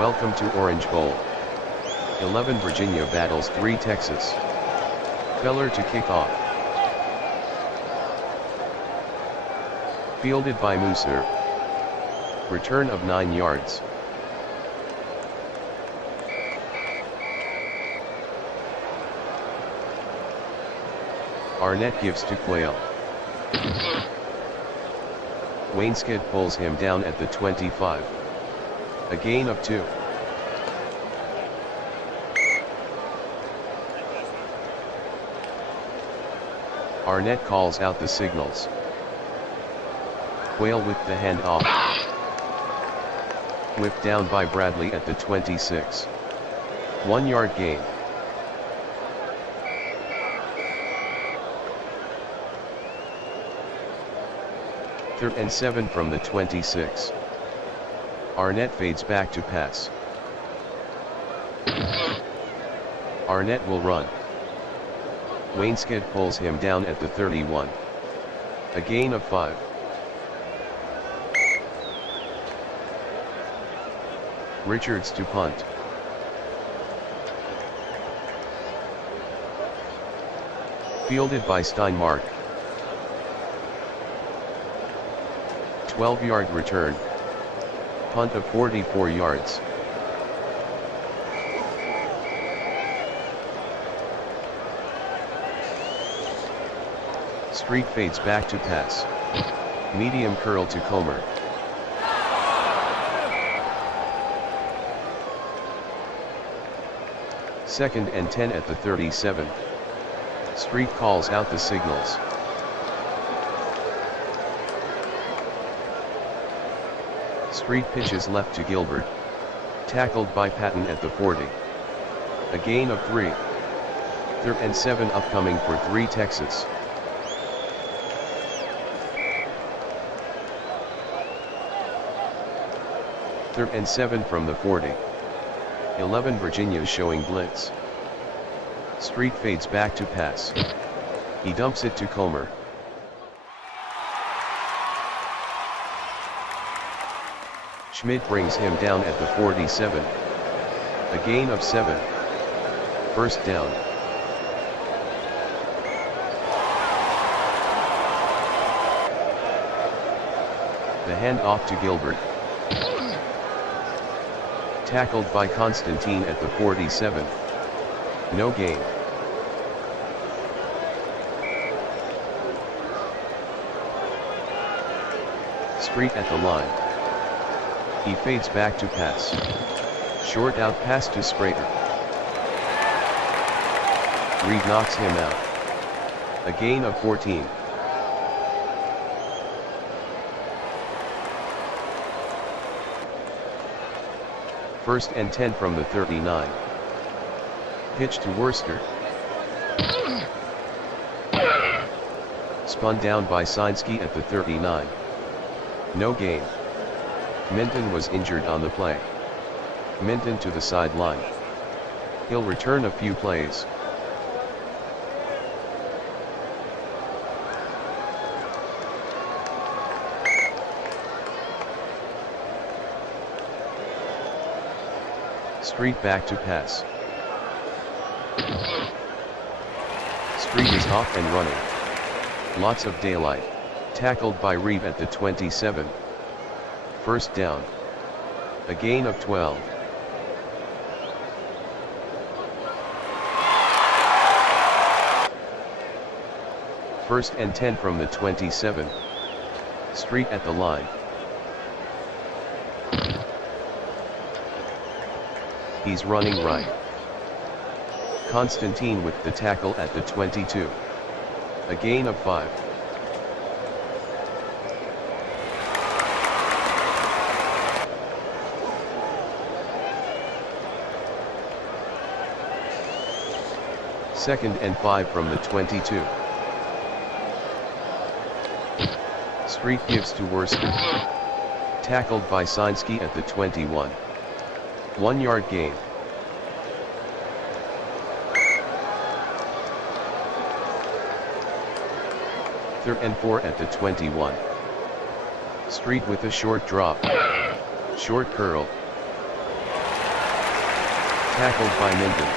Welcome to Orange Bowl. 11 Virginia battles 3 Texas. Feller to kick off. Fielded by Musser. Return of 9 yards. Arnett gives to Quayle. Wainscott pulls him down at the 25. A gain of 2. Arnett calls out the signals. Quayle with the handoff. Whipped down by Bradley at the 26. 1 yard gain. Third and 7 from the 26. Arnett fades back to pass. Arnett will run. Wainscott pulls him down at the 31. A gain of 5. Richards to punt. Fielded by Steinmark. 12-yard return. Punt of 44 yards. Street fades back to pass. Medium curl to Comer. Second and 10 at the 37. Street calls out the signals. Street pitches left to Gilbert. Tackled by Patton at the 40. A gain of 3. Third and 7 upcoming for 3 Texas. Third and 7 from the 40. 11 Virginia showing blitz. Street fades back to pass. He dumps it to Comer. Schmidt brings him down at the 47. A gain of 7. First down. The handoff to Gilbert. Tackled by Constantine at the 47. No gain. Street at the line. He fades back to pass. Short out pass to Sprater. Reed knocks him out. A gain of 14. First and 10 from the 39. Pitch to Worcester. Spun down by Seinsky at the 39. No gain. Minton was injured on the play. Minton to the sideline. He'll return a few plays. Street back to pass. Street is off and running. Lots of daylight. Tackled by Reeve at the 27. First down. A gain of 12. First and 10 from the 27. Street at the line. He's running right. Constantine with the tackle at the 22. A gain of 5. Second and 5 from the 22. Street gives to Worcester. Tackled by Seinsky at the 21. 1 yard gain. Third and 4 at the 21. Street with a short drop. Short curl. Tackled by Minton.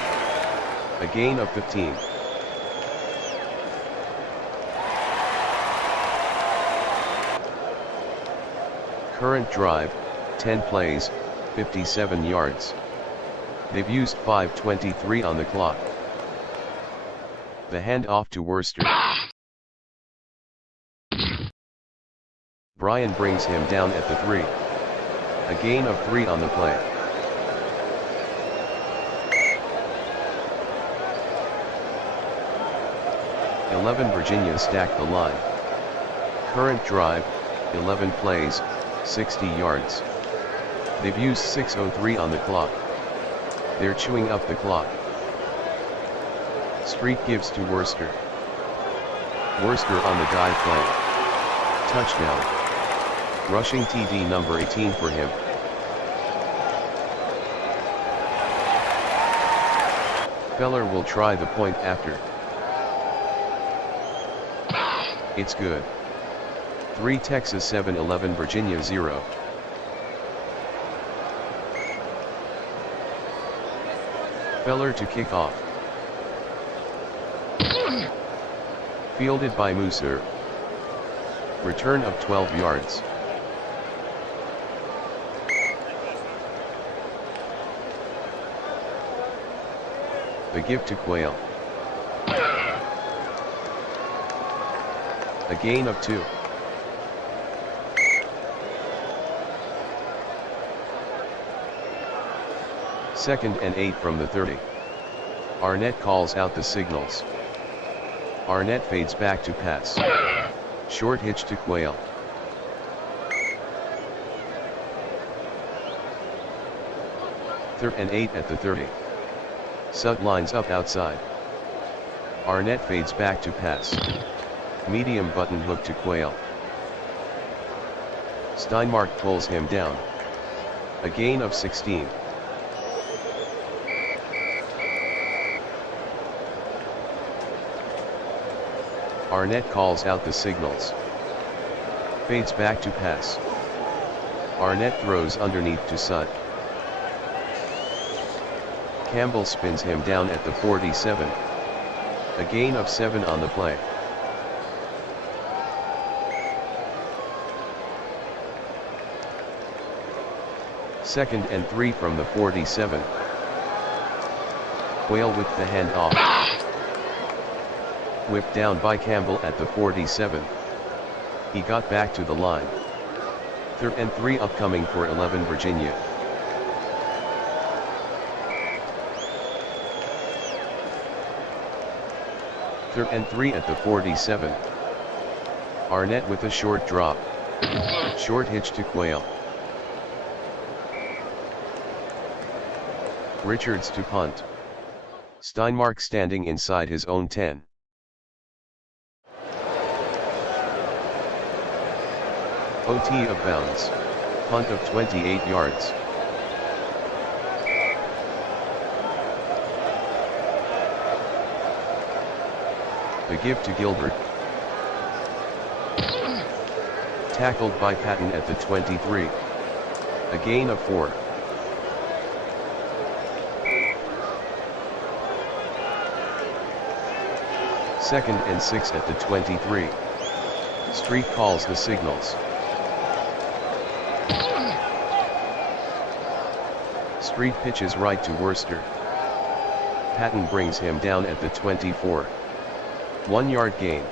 A gain of 15. Current drive, 10 plays, 57 yards. They've used 5:23 on the clock. The handoff to Worcester. Brian brings him down at the 3. A gain of 3 on the play. Virginia stacked the line. Current drive, 11 plays, 60 yards. They've used 6:03 on the clock. They're chewing up the clock. Street gives to Worcester. Worcester on the dive play. Touchdown. Rushing TD number 18 for him. Feller will try the point after. It's good. 3 Texas 7-11 Virginia 0. Feller to kick off. Fielded by Musser. Return of 12 yards. The give to Quayle. A gain of 2. Second and 8 from the 30. Arnett calls out the signals. Arnett fades back to pass. Short hitch to Quayle. Third and 8 at the 30. Sut lines up outside. Arnett fades back to pass. Medium button hook to Quayle. Steinmark pulls him down. A gain of 16. Arnett calls out the signals. Fades back to pass. Arnett throws underneath to Sut. Campbell spins him down at the 47. A gain of 7 on the play. Second and 3 from the 47. Quayle with the handoff. Whipped down by Campbell at the 47. He got back to the line. Third and 3 upcoming for 11 Virginia. Third and 3 at the 47. Arnett with a short drop. Short hitch to Quayle. Richards to punt. Steinmark standing inside his own 10. OT of bounds. Punt of 28 yards. The give to Gilbert. Tackled by Patton at the 23. A gain of 4. Second and 6 at the 23. Street calls the signals. Street pitches right to Worcester. Patton brings him down at the 24. 1 yard gain.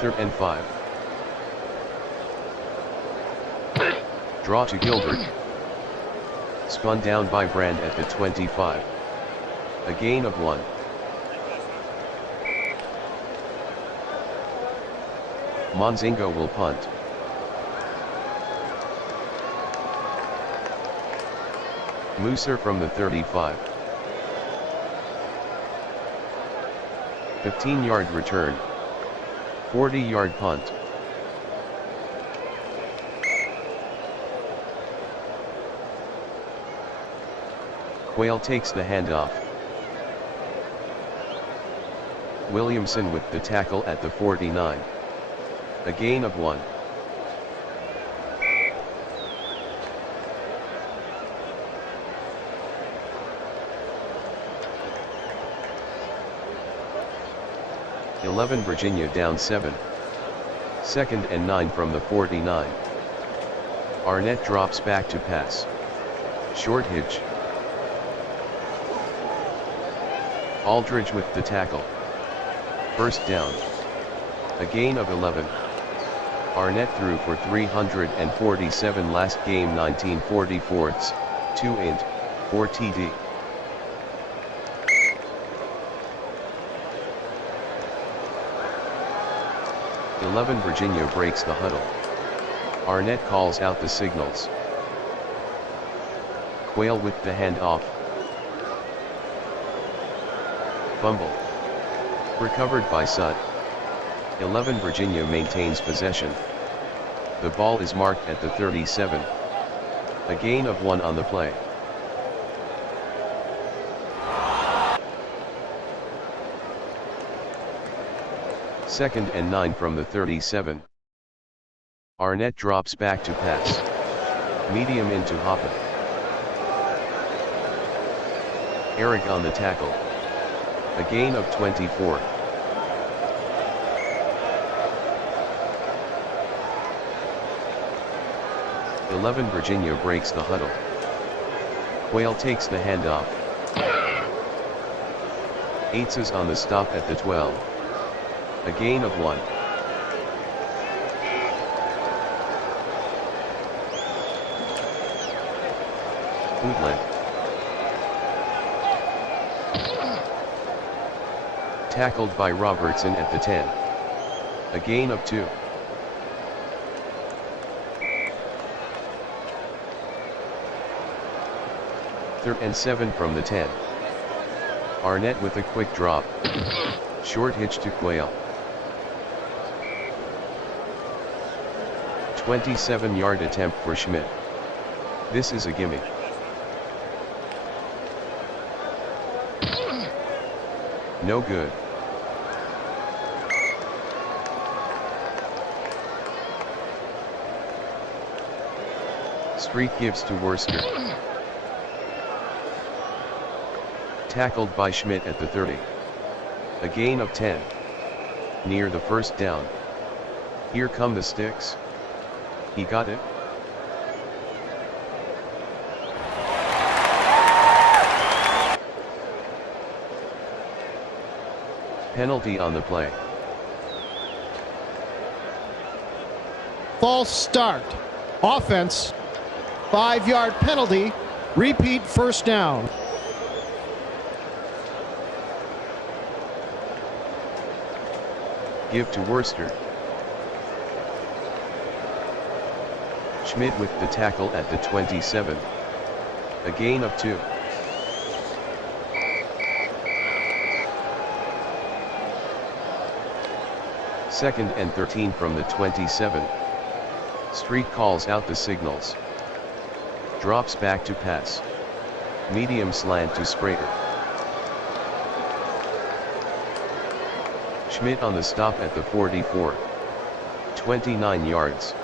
Third and 5. Draw to Gilbert. Spun down by Brand at the 25. A gain of 1. Monzingo will punt. Musser from the 35. 15-yard return. 40-yard punt. Quayle takes the handoff. Williamson with the tackle at the 49. A gain of 1. 11 Virginia down 7. Second and 9 from the 49. Arnett drops back to pass. Short hitch. Aldridge with the tackle. First down. A gain of 11. Arnett threw for 347 last game 1944s, 2 int, 4 TD. Virginia breaks the huddle. Arnett calls out the signals. Quayle with the handoff. Fumble. Recovered by Sud. 11 Virginia maintains possession. The ball is marked at the 37. A gain of 1 on the play. Second and 9 from the 37. Arnett drops back to pass. Medium into Hoppen. Eric on the tackle. A gain of 24. Virginia breaks the huddle. Quayle takes the handoff. Aites is on the stop at the 12. A gain of 1. Bootleg. Tackled by Robertson at the 10. A gain of 2. Third and 7 from the 10. Arnett with a quick drop. Short hitch to Quayle. 27-yard attempt for Schmidt. This is a gimme. No good. Street gives to Worcester. Tackled by Schmidt at the 30. A gain of 10. Near the first down. Here come the sticks. He got it. Penalty on the play. False start. Offense. 5-yard penalty. Repeat first down. Give to Worcester. Schmidt with the tackle at the 27. A gain of 2. Second and 13 from the 27. Street calls out the signals. Drops back to pass. Medium slant to Sprater. Schmidt on the stop at the 44. 29 yards.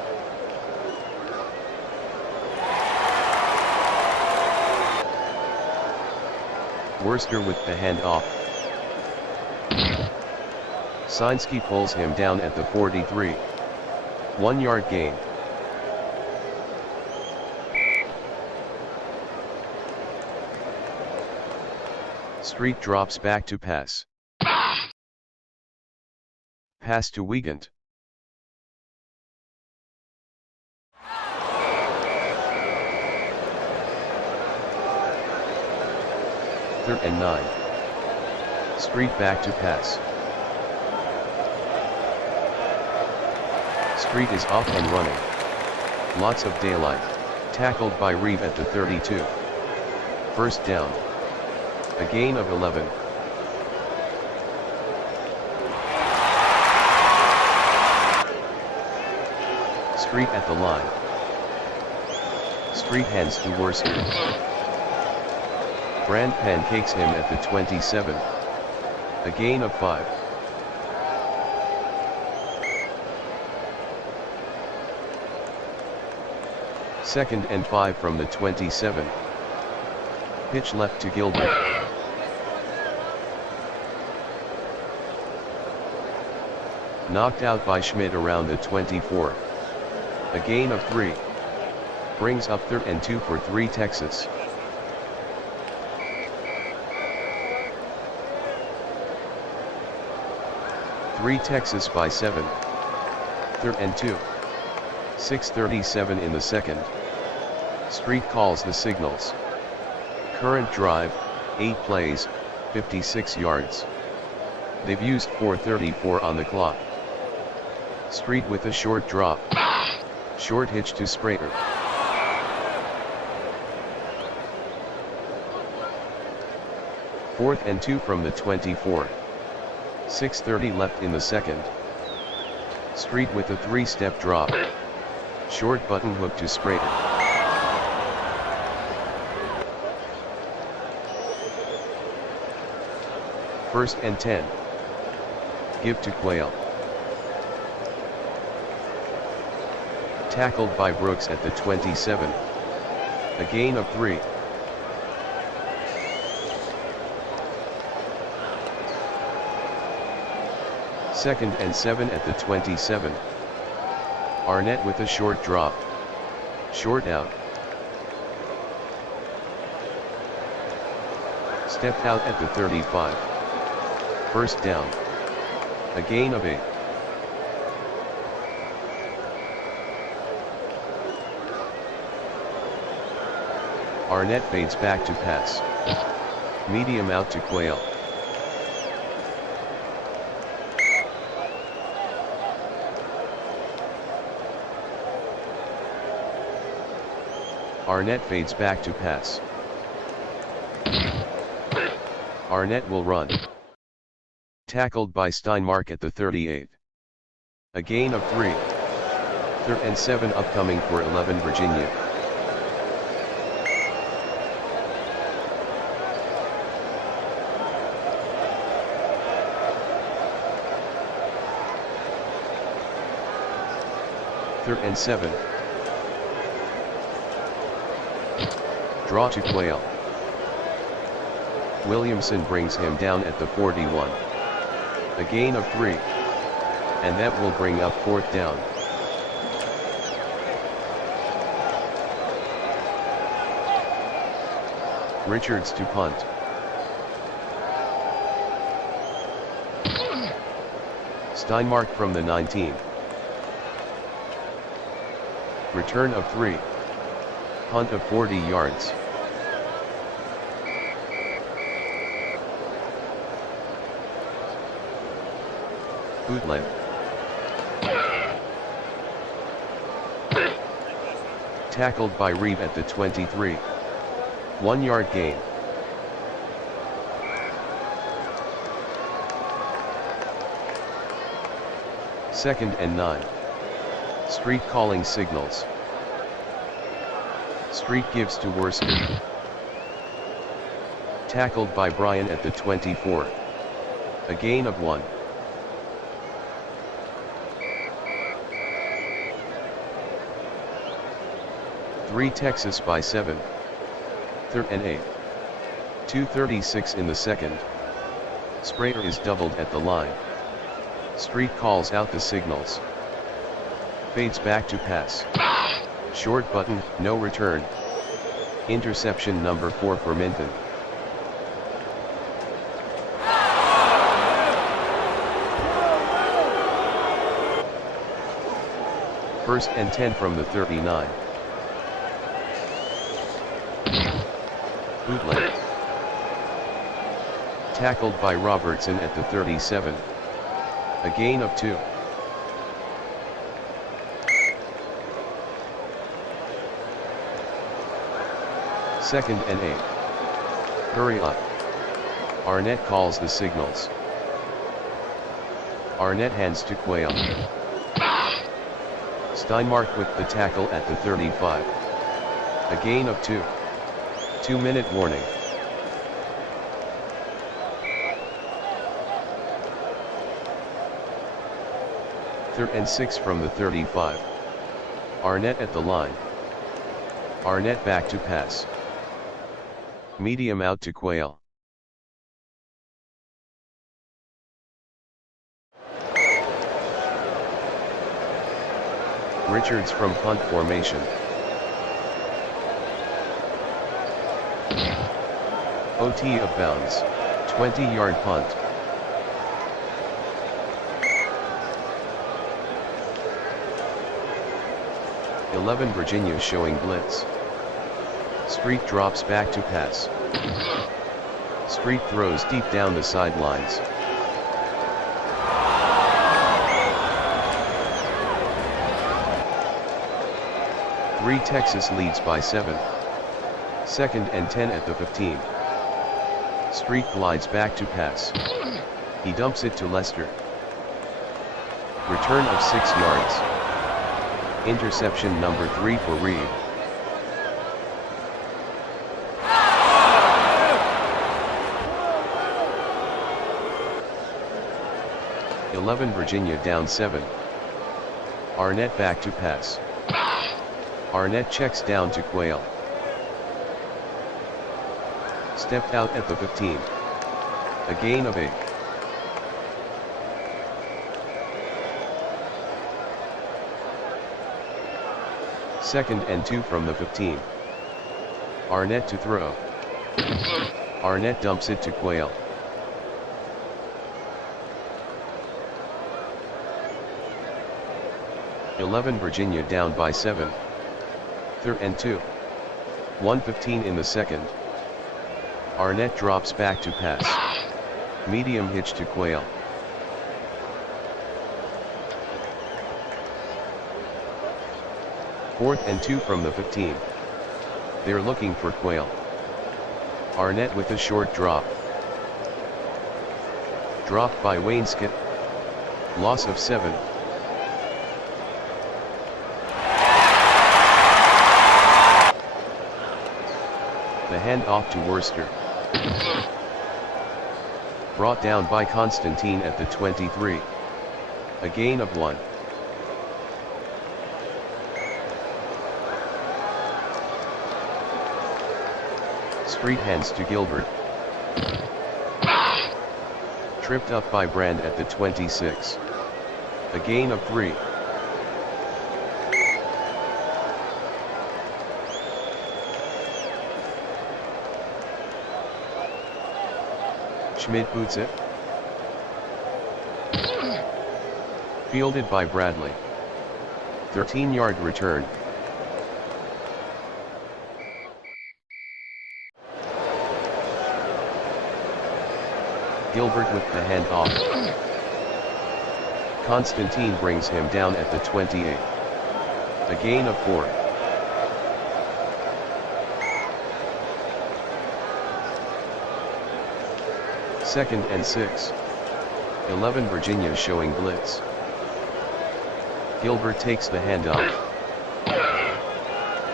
Worcester with the handoff. Seinsky pulls him down at the 43. 1-yard gain. Street drops back to pass. Pass to Wiegand. Third and 9. Street back to pass. Street is off and running. Lots of daylight. Tackled by Reeve at the 32. First down. A gain of 11. Street at the line. Street hands to Worcester. Brand pancakes him at the 27. A gain of 5. Second and 5 from the 27. Pitch left to Gilbert. Knocked out by Schmidt around the 24. A gain of 3. Brings up 3rd and 2 for 3 Texas. Three Texas by 7. 3rd and 2. 6:37 in the second. Street calls the signals. Current drive, 8 plays, 56 yards. They've used 4:34 on the clock. Street with a short drop. Short hitch to Sprater. Fourth and 2 from the 24. 6:30 left in the second. Street with a 3-step drop. Short button hook to Sprater. First and 10. Give to Quayle. Tackled by Brooks at the 27. A gain of 3. Second and 7 at the 27. Arnett with a short drop. Short out. Stepped out at the 35. First down. A gain of 8. Arnett fades back to pass. Medium out to Quayle. Arnett fades back to pass. Arnett will run. Tackled by Steinmark at the 38. A gain of 3. 3rd and 7 upcoming for 11 Virginia. Third and 7. Draw to Quayle. Williamson brings him down at the 41. A gain of 3. And that will bring up 4th down. Richards to punt. Steinmark from the 19. Return of 3. Punt of 40 yards. Bootleg. Tackled by Reeve at the 23. 1-yard gain. Second and 9. Street calling signals. Street gives to Worster. Tackled by Bryan at the 24. A gain of 1. Three Texas by 7. 3rd and 8. 2:36 in the second. Sprater is doubled at the line. Street calls out the signals. Fades back to pass. Short button, no return. Interception number 4 for Minton. First and 10 from the 39. Bootleg. Tackled by Robertson at the 37. A gain of 2. Second and 8. Hurry up. Arnett calls the signals. Arnett hands to Quayle. Steinmark with the tackle at the 35. A gain of 2. 2-minute warning. Third and 6 from the 35. Arnett at the line. Arnett back to pass. Medium out to Quayle. Richards from punt formation. OT of bounds, 20-yard punt. Virginia showing blitz. Street drops back to pass. Street throws deep down the sidelines. Texas leads by 7. 2nd and 10 at the 15. Street glides back to pass. He dumps it to Lester. Return of 6 yards. Interception number 3 for Reed. Virginia down 7. Arnett back to pass. Arnett checks down to Quayle. Stepped out at the 15. A gain of 8. Second and 2 from the 15. Arnett to throw. Arnett dumps it to Quayle. Virginia down by 7. 3rd and 2. 1:15 in the second. Arnett drops back to pass. Medium hitch to Quayle. Fourth and 2 from the 15. They're looking for Quayle. Arnett with a short drop. Dropped by Wainscott. Loss of 7. The handoff to Worcester. Brought down by Constantine at the 23. A gain of 1. Street hands to Gilbert. Tripped up by Brand at the 26. A gain of 3. Schmidt boots it. Fielded by Bradley. 13-yard return. Gilbert with the handoff. Constantine brings him down at the 28. A gain of 4. Second and 6. 11 Virginia showing blitz. Gilbert takes the handoff.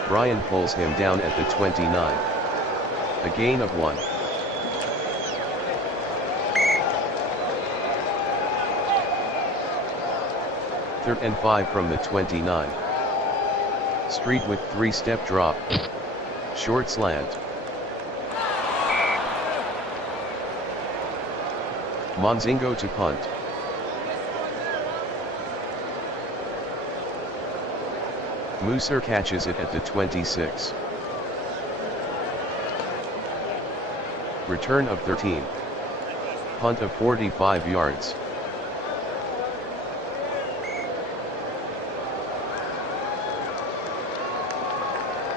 Bryan pulls him down at the 29. A gain of 1. Third and 5 from the 29. Street with 3-step drop. Short slant. Monzingo to punt. Musser catches it at the 26. Return of 13. Punt of 45 yards.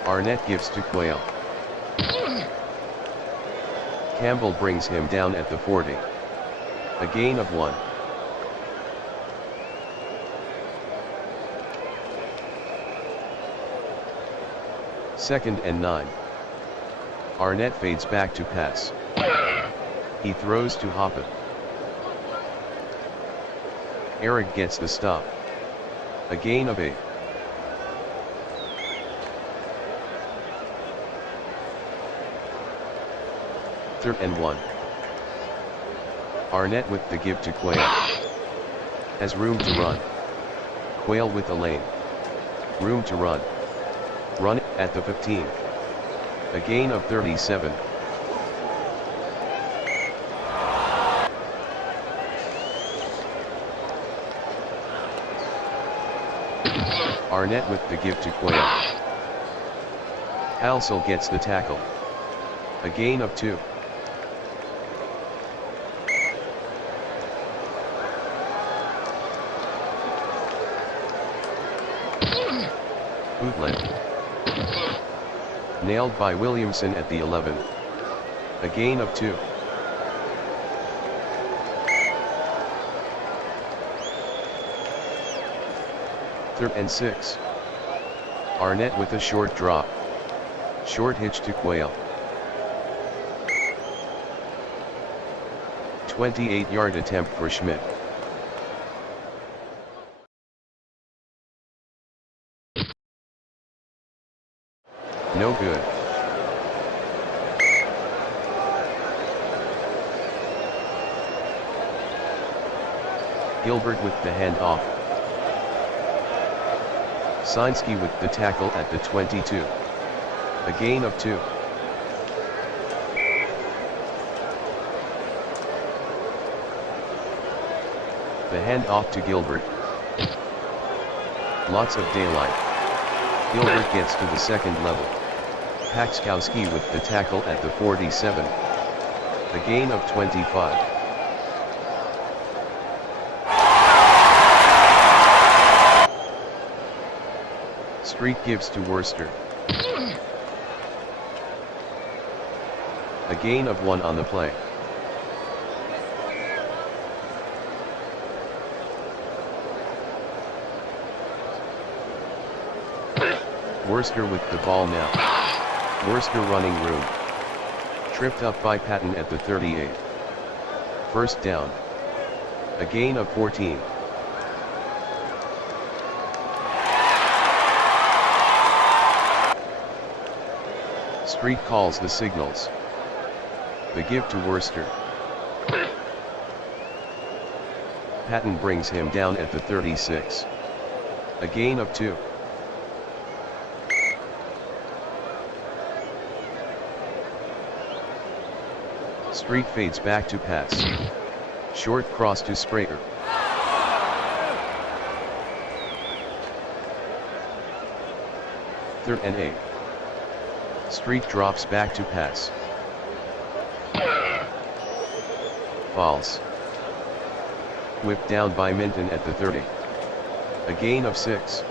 Arnett gives to Quayle. Campbell brings him down at the 40. A gain of 1. Second and 9. Arnett fades back to pass. He throws to Hoppet. Eric gets the stop. A gain of 8. Third and 1. Arnett with the give to Quayle. Has room to run. Quayle with the lane. Room to run. Run at the 15. A gain of 37. Arnett with the give to Quayle. Halsell gets the tackle. A gain of 2. Bootleg. Nailed by Williamson at the 11. A gain of 2. Third and 6. Arnett with a short drop. Short hitch to Quayle. 28-yard attempt for Schmidt. No good. Gilbert with the handoff. Seinsky with the tackle at the 22. A gain of 2. The handoff to Gilbert. Lots of daylight. Gilbert gets to the second level. Paczkowski with the tackle at the 47. A gain of 25. Street gives to Worcester. A gain of 1 on the play. Worcester with the ball now. Worcester running room. Tripped up by Patton at the 38. First down. A gain of 14. Street calls the signals. The give to Worcester. Patton brings him down at the 36. A gain of 2. Street fades back to pass. Short cross to Spraker. Third and 8. Street drops back to pass. False. Whipped down by Minton at the 30. A gain of 6.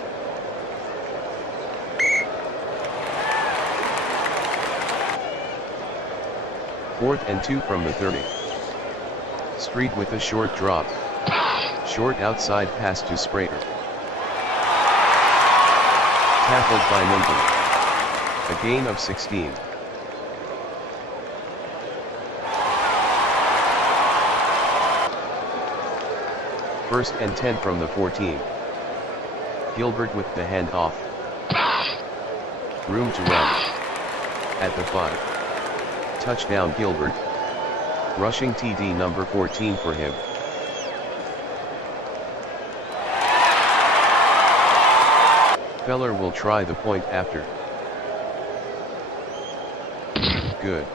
Fourth and 2 from the 30. Street with a short drop. Short outside pass to Spraker. Tackled by Minton. A gain of 16. First and 10 from the 14. Gilbert with the handoff. Room to run. At the 5. Touchdown Gilbert. Rushing TD number 14 for him. Feller will try the point after. Good.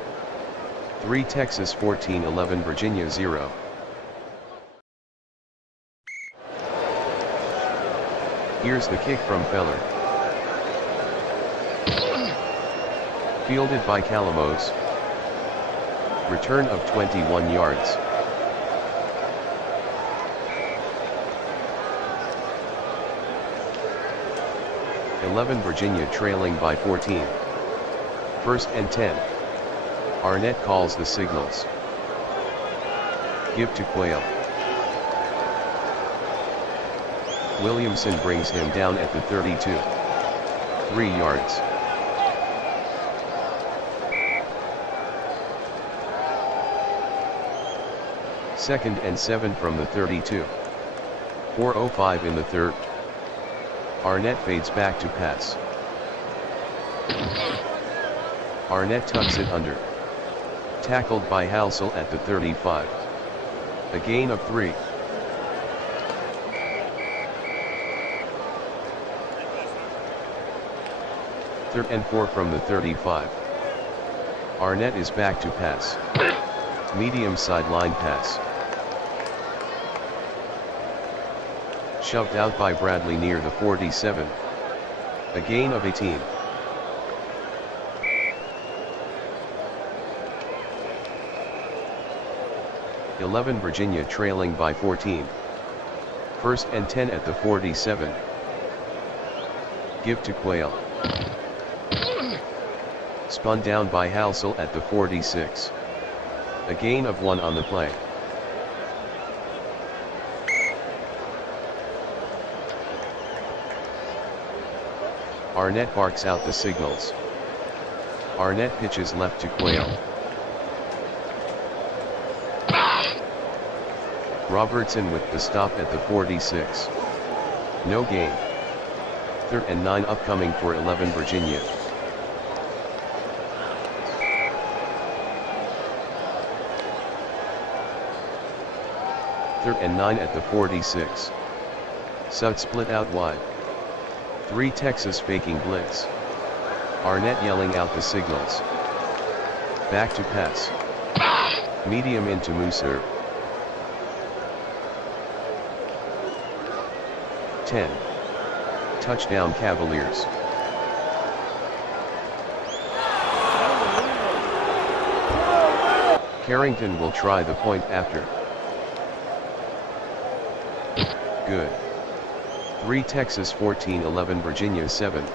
3 Texas 14 11 Virginia 0. Here's the kick from Feller. Fielded by Calamos. Return of 21 yards. Virginia trailing by 14. First and 10. Arnett calls the signals. Give to Quayle. Williamson brings him down at the 32. 3 yards. Second and 7 from the 32. 4:05 in the third. Arnett fades back to pass. Arnett tucks it under. Tackled by Halsell at the 35. A gain of 3. Third and 4 from the 35. Arnett is back to pass. Medium sideline pass. Shoved out by Bradley near the 47. A gain of 18. (11) Virginia trailing by 14. First and 10 at the 47. Give to Quayle. Spun down by Halsell at the 46. A gain of 1 on the play. Arnett barks out the signals. Arnett pitches left to Quayle. Robertson with the stop at the 46. No gain. 3rd and 9 upcoming for 11 Virginia. Third and 9 at the 46. Sud split out wide. 3 Texas faking blitz. Arnett yelling out the signals. Back to pass. Medium into Musser. 10. Touchdown Cavaliers. Carrington will try the point after. Good. 3 Texas 14, 11 Virginia 7.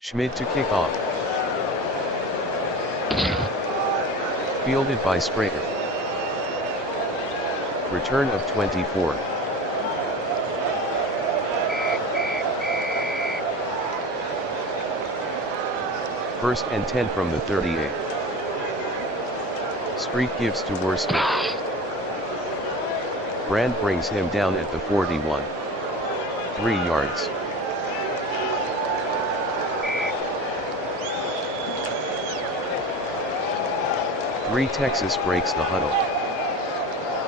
Schmidt to kick off. Fielded by Spraker. Return of 24. First and 10 from the 38. Street gives to Worcester. Brand brings him down at the 41. 3 yards. Three Texas breaks the huddle.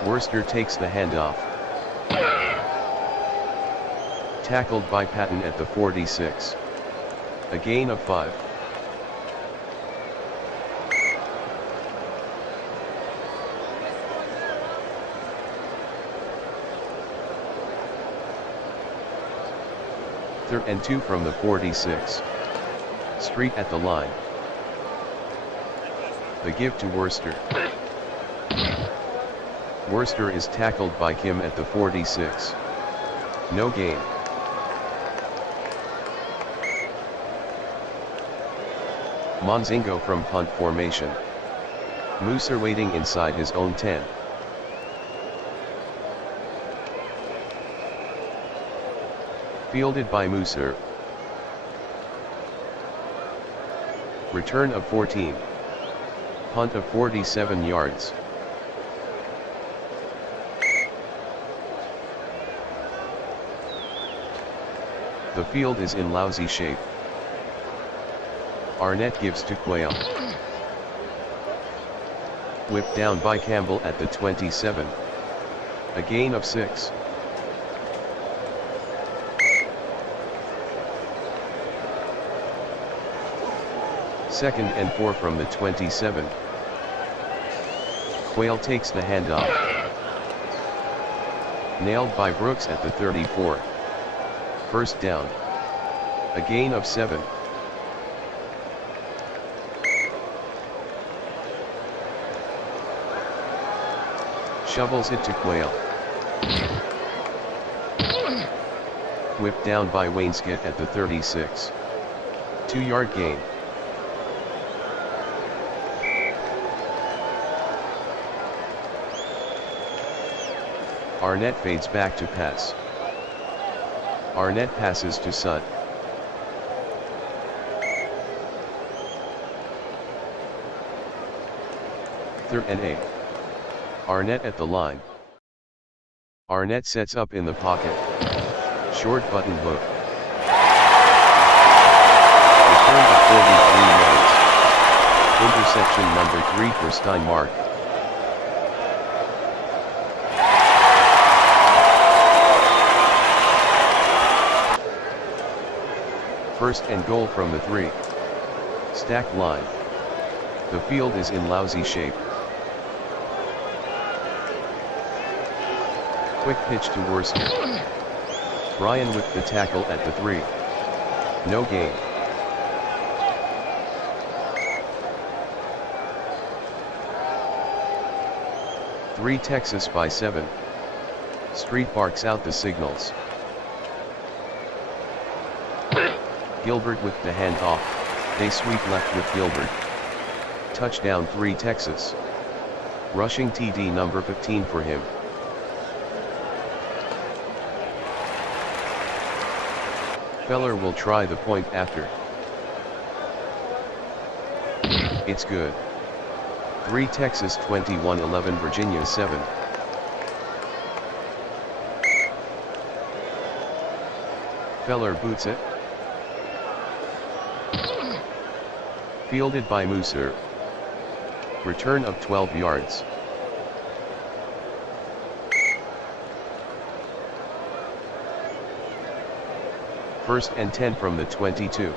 Worcester takes the handoff. Tackled by Patton at the 46. A gain of 5. Third and 2 from the 46. Street at the line. The give to Worcester. Worcester is tackled by Kim at the 46. No gain. Monzingo from punt formation. Musser waiting inside his own 10. Fielded by Musser. Return of 14. Punt of 47 yards. The field is in lousy shape. Arnett gives to Quayle. Whipped down by Campbell at the 27. A gain of 6. Second and 4 from the 27. Quayle takes the handoff. Nailed by Brooks at the 34. First down. A gain of 7. Shovels it to Quayle. Whipped down by Wainscott at the 36. 2-yard gain. Arnett fades back to pass. Arnett passes to Sud. Third and 8. Arnett at the line. Arnett sets up in the pocket. Short button hook. Return of 43 yards. Interception number 3 for Steinmark. First and goal from the 3. Stacked line. The field is in lousy shape. Quick pitch to Worcester. Bryan with the tackle at the 3. No gain. Three Texas by 7. Street barks out the signals. Gilbert with the handoff. They sweep left with Gilbert. Touchdown 3 Texas. Rushing TD number 15 for him. Feller will try the point after. It's good. 3 Texas 21-11 Virginia 7. Feller boots it. Fielded by Musser. Return of 12 yards. First and 10 from the 22.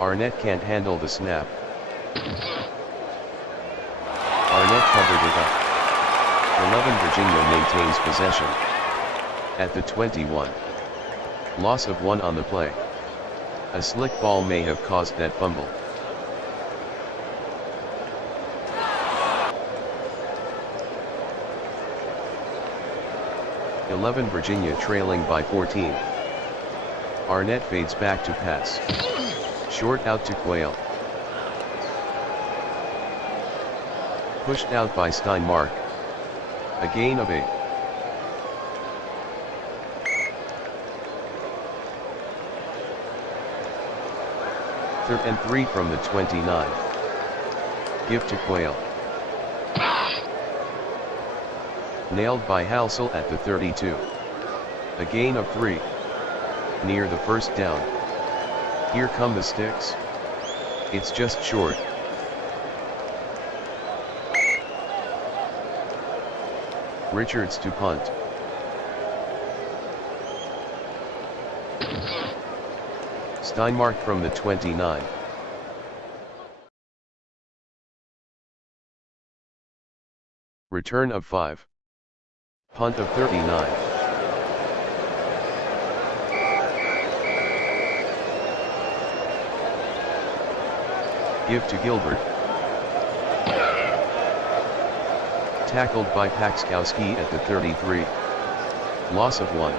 Arnett can't handle the snap. Arnett covered it up. 11 Virginia maintains possession. At the 21. Loss of 1 on the play. A slick ball may have caused that fumble. (11 Virginia trailing by 14. Arnett fades back to pass. Short out to Quayle. Pushed out by Steinmark. A gain of 8. Third and 3 from the 29. Give to Quayle. Nailed by Halsell at the 32. A gain of 3. Near the first down. Here come the sticks. It's just short. Richards to punt. Steinmark from the 29. Return of 5. Punt of 39. Give to Gilbert. Tackled by Paxkowski at the 33. Loss of 1.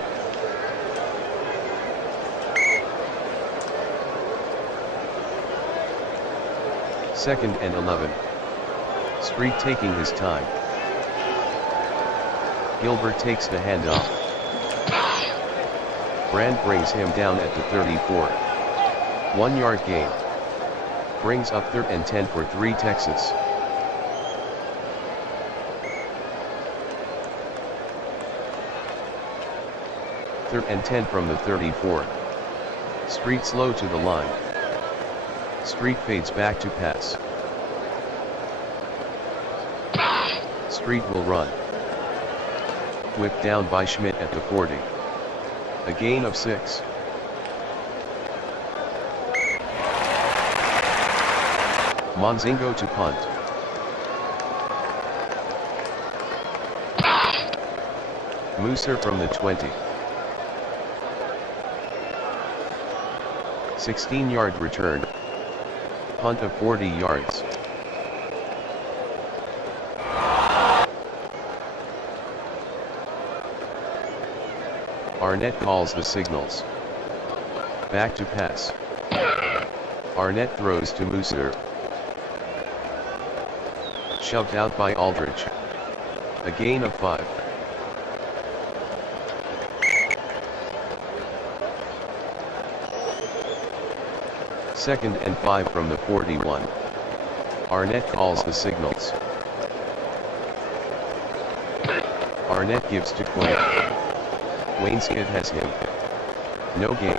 Second and 11. Street taking his time. Gilbert takes the handoff. Brand brings him down at the 34. 1 yard gain. Brings up 3rd and 10 for 3 Texas. Third and 10 from the 34. Street slow to the line. Street fades back to pass. Street will run. Whipped down by Schmidt at the 40. A gain of 6. Monzingo to punt. Musser from the 20. 16-yard return. Punt of 40 yards. Arnett calls the signals. Back to pass. Arnett throws to Musser. Shoved out by Aldridge. A gain of 5. Second and 5 from the 41. Arnett calls the signals. Arnett gives to Quayle. Wainscott has him. No gain.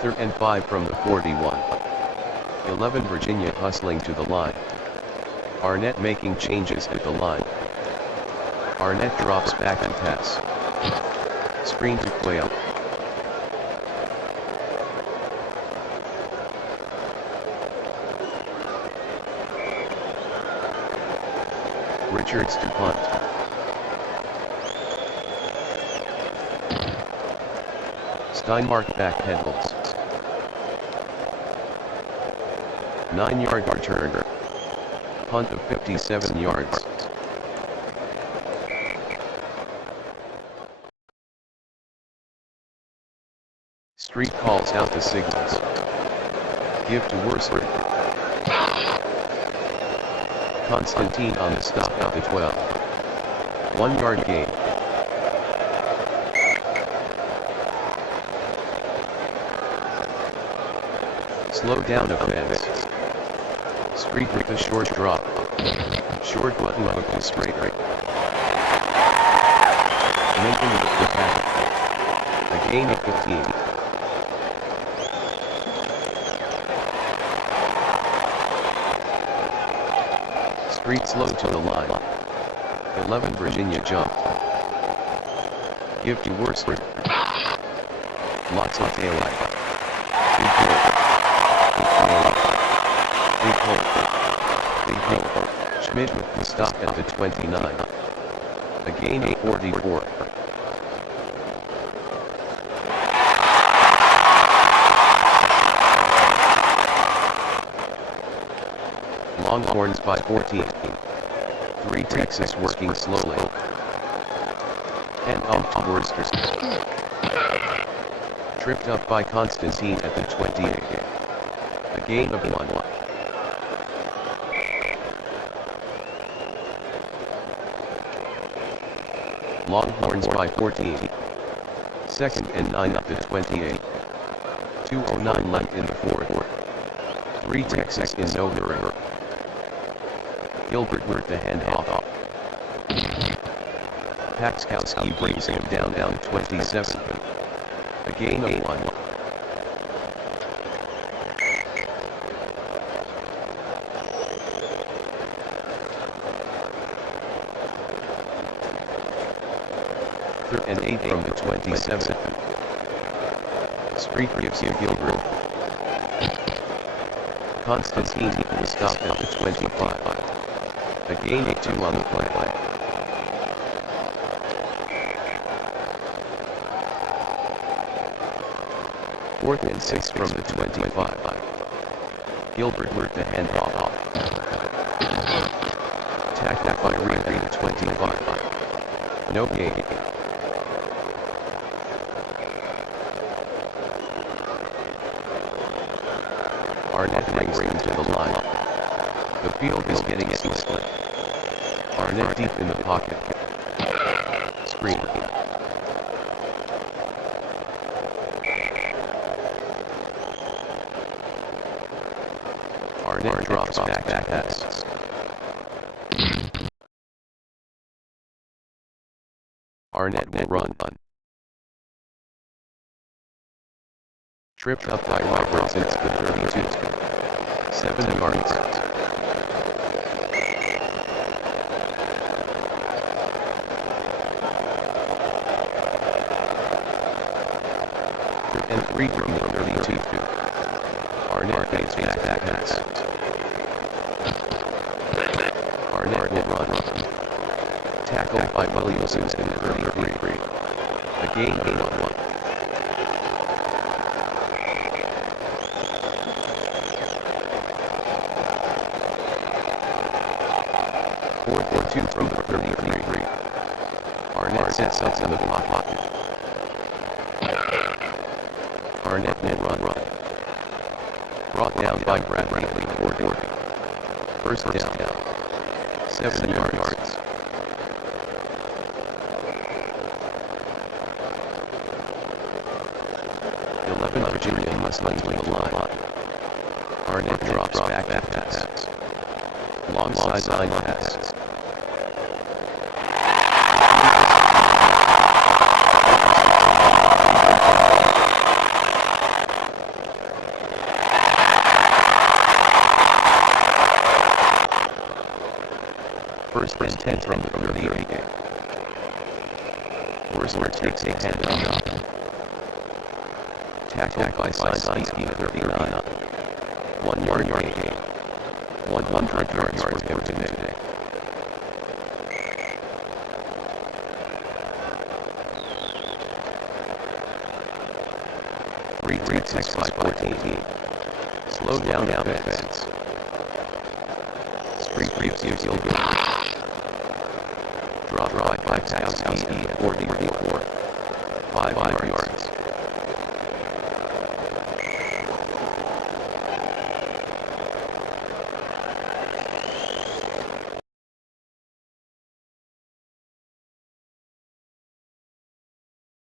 Third and 5 from the 41. 11 Virginia hustling to the line. Arnett making changes at the line. Arnett drops back to pass. Screen to Quayle. Richards to punt. Steinmark back pedals. 9-yard return. Punt of 57 yards. Street calls out the signals. Give to Worcester. Constantine on the stop at the 12. 1-yard gain. Slow down offense. Street with a short drop. Short button hook to straight right. Making the tackle. A gain of 15. Street slow to the line. 11 Virginia jump. Give to Worcester. Lots of taillight. Big hole. Schmidt with the stop at the 29. A gain of 44. Longhorns by 14. 3 Texas working slowly. And off to Worcester. Tripped up by Constantine at the 28. A gain of 1. Longhorns by 14. 2nd and 9 at the 28. 2:09 left in the 4th. 3 Texas in no hurry. Gilbert worked the handoff. Paxkowski brings him down to 27. A gain of 1. Third and 8 from the 27. Street gives him Gilbert. Constantine will stop at the 25. A gain of 2 on the play. 4th and 6 from the 25. Gilbert worked the handoff. Tackled by Reed to 25. No gain. Arnett brings him to the line. The field is getting split. Arnett deep in the pocket. Screen. Arnett drops back pass. Arnett will run. Tripped up by Robertson at the 32. 7 yards. And 3 from the 32. Arnett gets back pass. Arnett will run. Tackled by Williamson in the 33. A gain of 1. Fourth and 2 from the 33. Arnett sets up in the pocket. Arnett will run. Brought down by Bradley for 40. First down. 7 yards. Virginia must link the line. Arnett drops back pass. Long sideline pass. First and 10 from the 38. Worcester takes a handoff. Tackled by Seinstein at 39. 1 yard gain. 100 yards for him today. 3 Texas by 14. Slow down offense. Spring preview still good. Drop by 5,000 at 44. 5 yards.